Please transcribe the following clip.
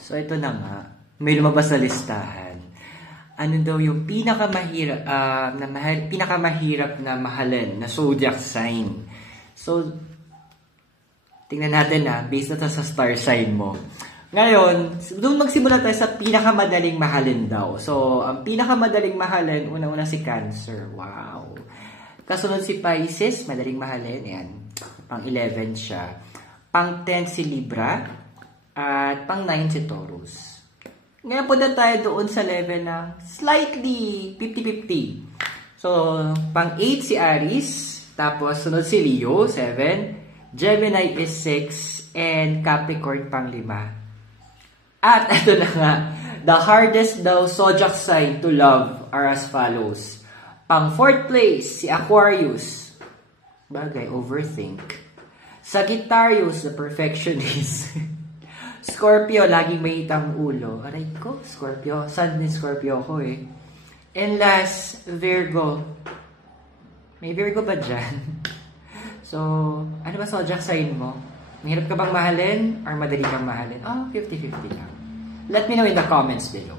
So, ito na nga. May lumabas sa listahan. Ano daw yung pinakamahirap na mahalin na zodiac sign? So, tingnan natin based na sa star sign mo. Ngayon, doon magsimula tayo sa pinakamadaling mahalin daw. So, ang pinakamadaling mahalin, una-una si Cancer. Wow. Kasunod si Pisces, madaling mahalin. Yan. Pang 11 siya. Pang 10 si Libra. At pang 9 si Taurus. Ngayon punta tayo doon sa level ng slightly 50-50. So, pang 8 si Aries. Tapos, sunod si Leo, 7. Gemini is 6. And Capricorn pang 5. At ito na nga, the hardest daw zodiac sign to love are as follows. Pang 4th place, si Aquarius. Bagay, overthink. Sagittarius, the perfectionist. Scorpio, laging may itang ulo. Aray ko, Scorpio. Sun din Scorpio ko eh. And last, Virgo. May Virgo ba dyan? So, ano ba zodiac sign mo? Mahirap ka bang mahalin or madali kang mahalin? 50-50 lang. Let me know in the comments below.